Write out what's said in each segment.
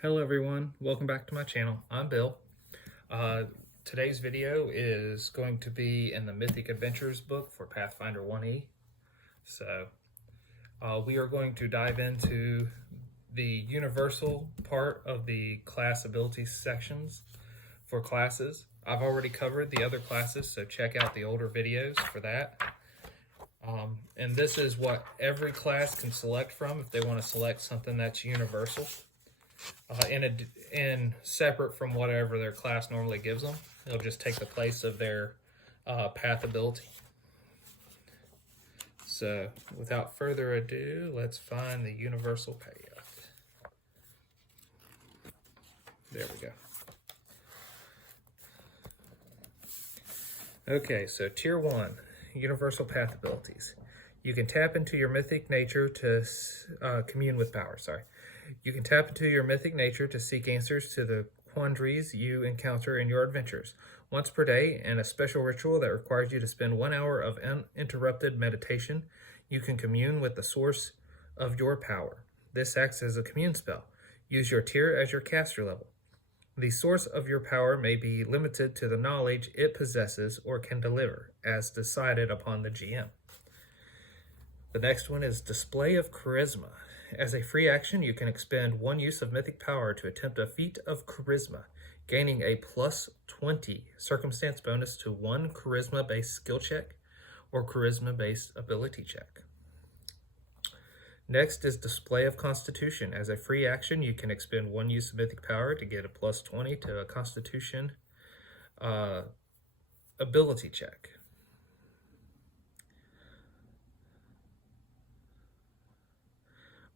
Hello everyone, welcome back to my channel. I'm Bill. Today's video is going to be in the Mythic Adventures book for Pathfinder 1E. So we are going to dive into the universal part of the class ability sections for classes. I've already covered the other classes, so check out the older videos for that. And this is what every class can select from if they want to select something that's universal. And separate from whatever their class normally gives them. It'll just take the place of their path ability. So without further ado, let's find the universal path. There we go. Okay, so Tier 1, Universal Path Abilities. You can tap into your mythic nature to commune with power, You can tap into your mythic nature to seek answers to the quandaries you encounter in your adventures. Once per day, in a special ritual that requires you to spend 1 hour of uninterrupted meditation, you can commune with the source of your power. This acts as a commune spell. Use your tier as your caster level. The source of your power may be limited to the knowledge it possesses or can deliver, as decided upon the GM. The next one is Display of Charisma. As a free action, you can expend 1 use of mythic power to attempt a feat of charisma, gaining a plus 20 circumstance bonus to 1 charisma-based skill check or charisma-based ability check. Next is Display of Constitution. As a free action, you can expend 1 use of mythic power to get a plus 20 to a Constitution ability check.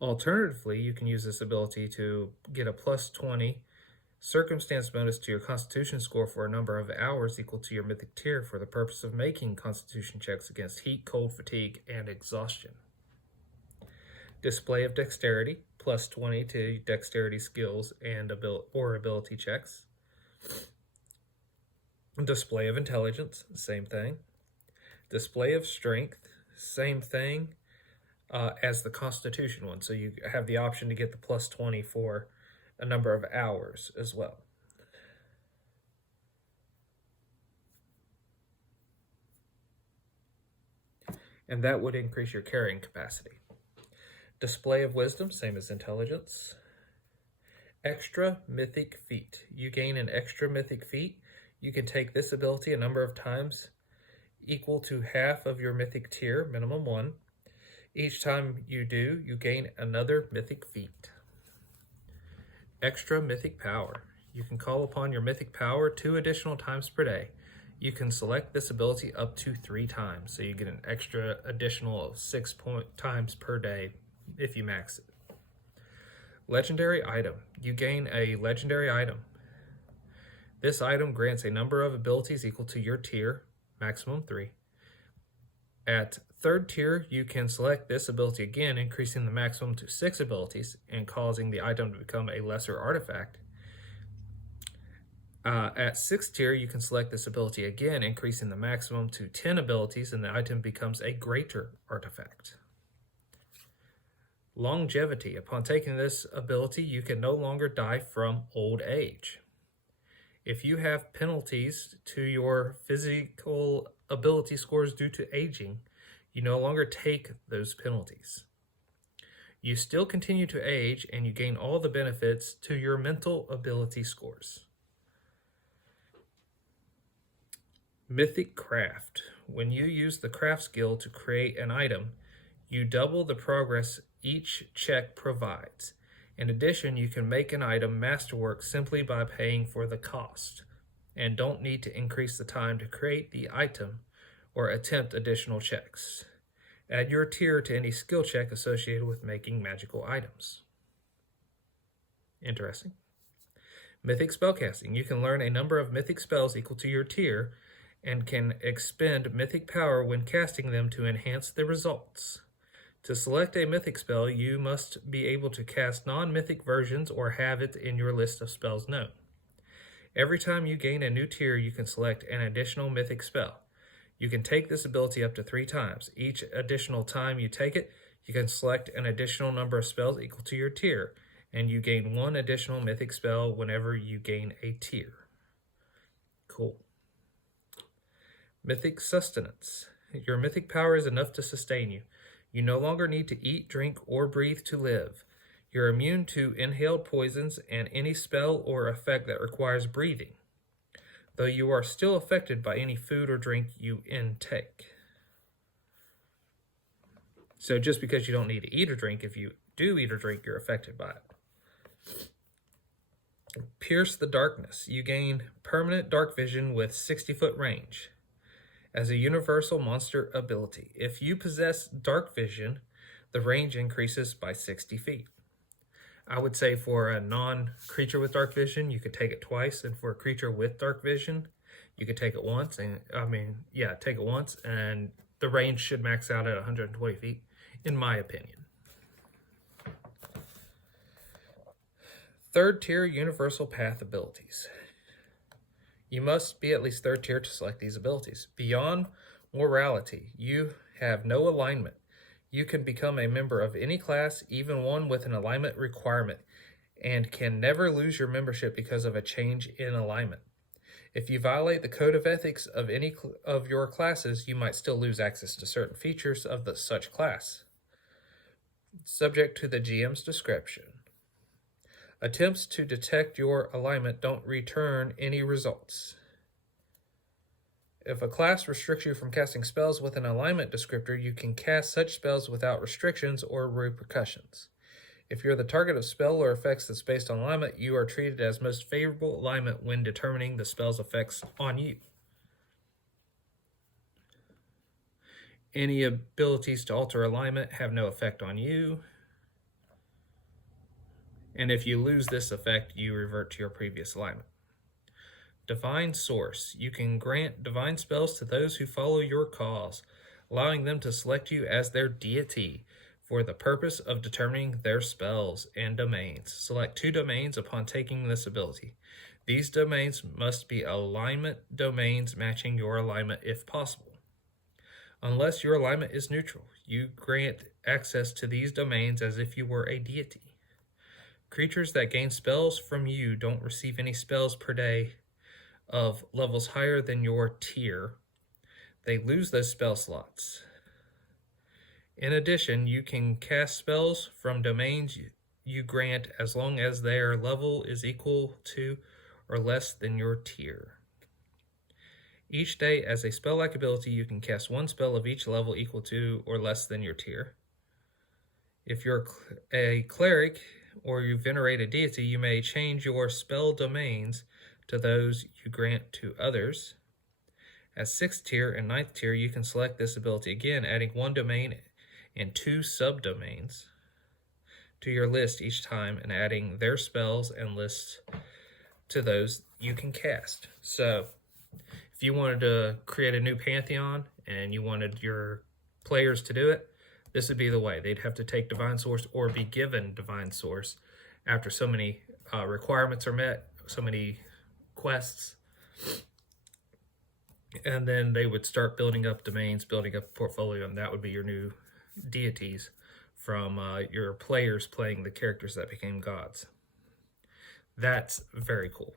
Alternatively, you can use this ability to get a plus 20 circumstance bonus to your Constitution score for a number of hours equal to your mythic tier for the purpose of making Constitution checks against heat, cold, fatigue, and exhaustion. Display of Dexterity, plus 20 to dexterity skills and ability checks. Display of Intelligence, same thing. Display of Strength, same thing. As the Constitution one. So you have the option to get the plus 20 for a number of hours as well. And that would increase your carrying capacity. Display of Wisdom, same as Intelligence. Extra Mythic Feat. You gain an extra Mythic Feat. You can take this ability a number of times equal to half of your Mythic tier, minimum 1. Each time you do, you gain another mythic feat. Extra Mythic Power. You can call upon your mythic power 2 additional times per day. You can select this ability up to 3 times, so you get an extra additional 6 times per day if you max it. Legendary Item. You gain a legendary item. This item grants a number of abilities equal to your tier, maximum 3. At 3rd tier, you can select this ability again, increasing the maximum to 6 abilities and causing the item to become a lesser artifact. At 6th tier, you can select this ability again, increasing the maximum to 10 abilities, and the item becomes a greater artifact. Longevity. Upon taking this ability, you can no longer die from old age. If you have penalties to your physical ability scores due to aging, you no longer take those penalties. You still continue to age, and you gain all the benefits to your mental ability scores. Mythic Craft. When you use the craft skill to create an item, you double the progress each check provides. In addition, you can make an item masterwork simply by paying for the cost, and don't need to increase the time to create the item or attempt additional checks. Add your tier to any skill check associated with making magical items. Interesting. Mythic Spellcasting. You can learn a number of mythic spells equal to your tier and can expend mythic power when casting them to enhance the results. To select a mythic spell, you must be able to cast non-mythic versions or have it in your list of spells known. Every time you gain a new tier, you can select an additional mythic spell. You can take this ability up to 3 times. Each additional time you take it, you can select an additional number of spells equal to your tier, and you gain 1 additional mythic spell whenever you gain a tier. Cool. Mythic sustenance. Your mythic power is enough to sustain you. You no longer need to eat, drink, or breathe to live. You're immune to inhaled poisons and any spell or effect that requires breathing, though you are still affected by any food or drink you intake. So just because you don't need to eat or drink, if you do eat or drink, you're affected by it. Pierce the darkness. You gain permanent dark vision with 60-foot range as a universal monster ability. If you possess dark vision, the range increases by 60 feet. I would say for a non-creature with dark vision, you could take it twice, and for a creature with dark vision, you could take it once. Take it once, and the range should max out at 120 feet, in my opinion. 3rd tier universal path abilities. You must be at least 3rd tier to select these abilities. Beyond morality, you have no alignment. You can become a member of any class, even one with an alignment requirement, and can never lose your membership because of a change in alignment. If you violate the code of ethics of any of your classes, you might still lose access to certain features of such class. Subject to the GM's description. Attempts to detect your alignment don't return any results. If a class restricts you from casting spells with an alignment descriptor, you can cast such spells without restrictions or repercussions. If you're the target of spell or effects that's based on alignment, you are treated as most favorable alignment when determining the spell's effects on you. Any abilities to alter alignment have no effect on you. And if you lose this effect, you revert to your previous alignment. Divine Source. You can grant divine spells to those who follow your cause, allowing them to select you as their deity for the purpose of determining their spells and domains. Select 2 domains upon taking this ability. These domains must be alignment domains matching your alignment if possible. Unless your alignment is neutral, you grant access to these domains as if you were a deity. Creatures that gain spells from you don't receive any spells per day of levels higher than your tier. They lose those spell slots. In addition, you can cast spells from domains you grant as long as their level is equal to or less than your tier. Each day, as a spell-like ability, you can cast 1 spell of each level equal to or less than your tier. If you're a cleric or you venerate a deity, you may change your spell domains to those you grant to others. At 6th tier and 9th tier, you can select this ability again, adding 1 domain and 2 subdomains to your list each time and adding their spells and lists to those you can cast. So if you wanted to create a new pantheon and you wanted your players to do it, this would be the way. They'd have to take Divine Source or be given Divine Source after so many requirements are met, so many quests, and then they would start building up domains, building up a portfolio, and that would be your new deities from your players playing the characters that became gods. That's very cool.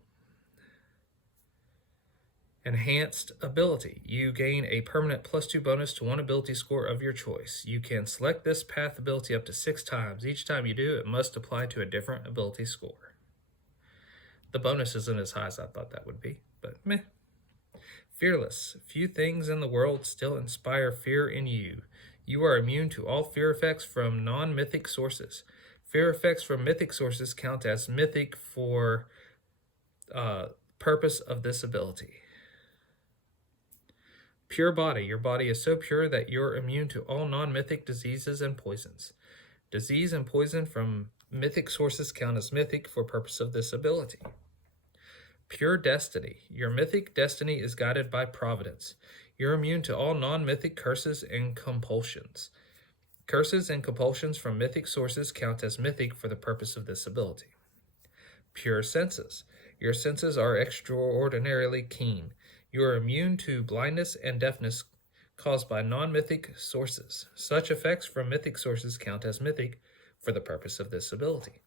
Enhanced ability. You gain a permanent +2 bonus to 1 ability score of your choice. You can select this path ability up to 6 times. Each time you do, it must apply to a different ability score. The bonus isn't as high as I thought that would be, but meh. Fearless. Few things in the world still inspire fear in you. You are immune to all fear effects from non-mythic sources. Fear effects from mythic sources count as mythic for purpose of this ability. Pure body. Your body is so pure that you're immune to all non-mythic diseases and poisons. Disease and poison from mythic sources count as mythic for purpose of this ability. Pure destiny. Your mythic destiny is guided by providence. You're immune to all non-mythic curses and compulsions. Curses and compulsions from mythic sources count as mythic for the purpose of this ability. Pure senses. Your senses are extraordinarily keen. You are immune to blindness and deafness caused by non-mythic sources. Such effects from mythic sources count as mythic for the purpose of this ability.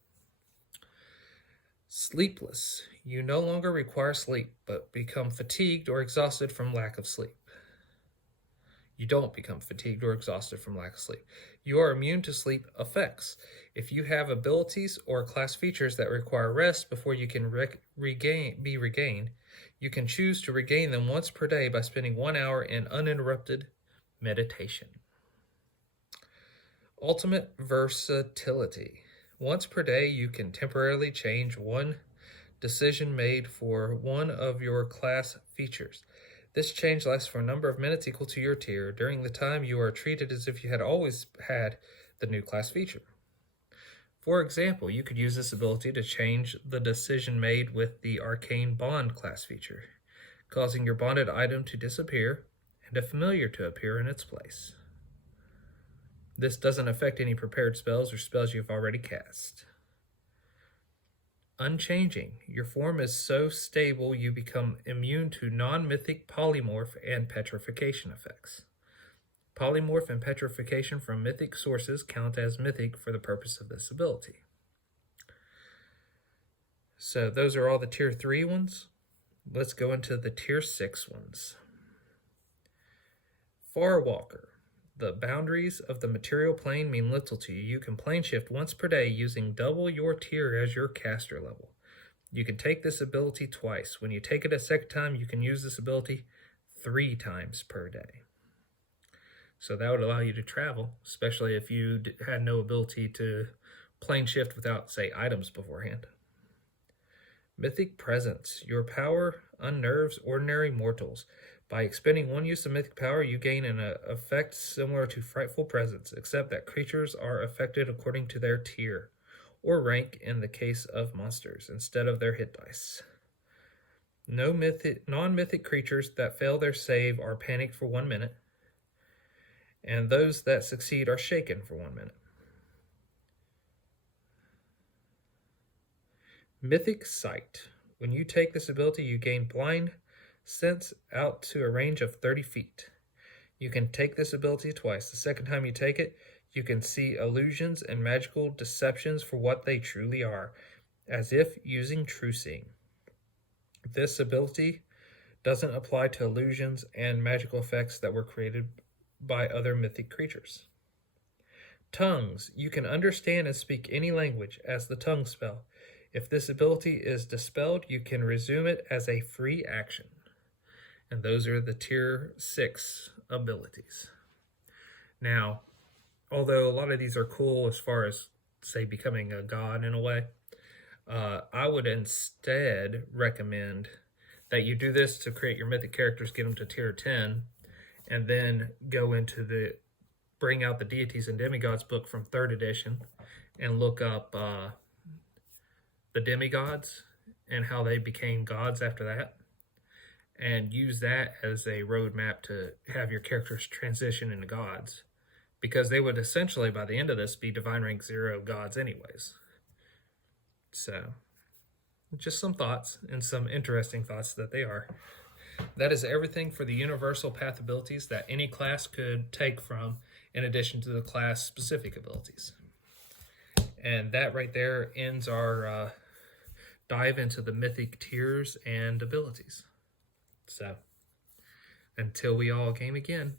Sleepless. You no longer require sleep, but become fatigued or exhausted from lack of sleep. You don't become fatigued or exhausted from lack of sleep. You are immune to sleep effects. If you have abilities or class features that require rest before you can be regained, you can choose to regain them once per day by spending 1 hour in uninterrupted meditation. Ultimate versatility. Once per day, you can temporarily change one decision made for one of your class features. This change lasts for a number of minutes equal to your tier. During the time, you are treated as if you had always had the new class feature. For example, you could use this ability to change the decision made with the Arcane Bond class feature, causing your bonded item to disappear and a familiar to appear in its place. This doesn't affect any prepared spells or spells you've already cast. Unchanging. Your form is so stable you become immune to non-mythic polymorph and petrification effects. Polymorph and petrification from mythic sources count as mythic for the purpose of this ability. So those are all the tier 3 ones. Let's go into the tier 6 ones. Farwalker. The boundaries of the material plane mean little to you. You can plane shift once per day using double your tier as your caster level. You can take this ability twice. When you take it a second time, you can use this ability 3 times per day. So that would allow you to travel, especially if you had no ability to plane shift without, say, items beforehand. Mythic Presence. Your power unnerves ordinary mortals. By expending one use of mythic power, you gain an effect similar to Frightful Presence, except that creatures are affected according to their tier, or rank in the case of monsters, instead of their hit dice. No non-mythic creatures that fail their save are panicked for 1 minute, and those that succeed are shaken for 1 minute. Mythic Sight. When you take this ability, you gain blind sense out to a range of 30 feet. You can take this ability twice. The second time you take it, you can see illusions and magical deceptions for what they truly are, as if using true seeing. This ability doesn't apply to illusions and magical effects that were created by other mythic creatures. Tongues. You can understand and speak any language as the tongue spell. If this ability is dispelled, you can resume it as a free action. And those are the tier 6 abilities. Now, although a lot of these are cool as far as, say, becoming a god in a way, I would instead recommend that you do this to create your mythic characters, get them to tier 10, and then go into bring out the Deities and Demigods book from 3rd edition and look up the demigods and how they became gods after that, and use that as a roadmap to have your characters transition into gods, because they would essentially, by the end of this, be divine rank 0 gods anyways. So, just some thoughts, and some interesting thoughts that they are. That is everything for the universal path abilities that any class could take from, in addition to the class-specific abilities. And that right there ends our dive into the mythic tiers and abilities. So, until we all game again.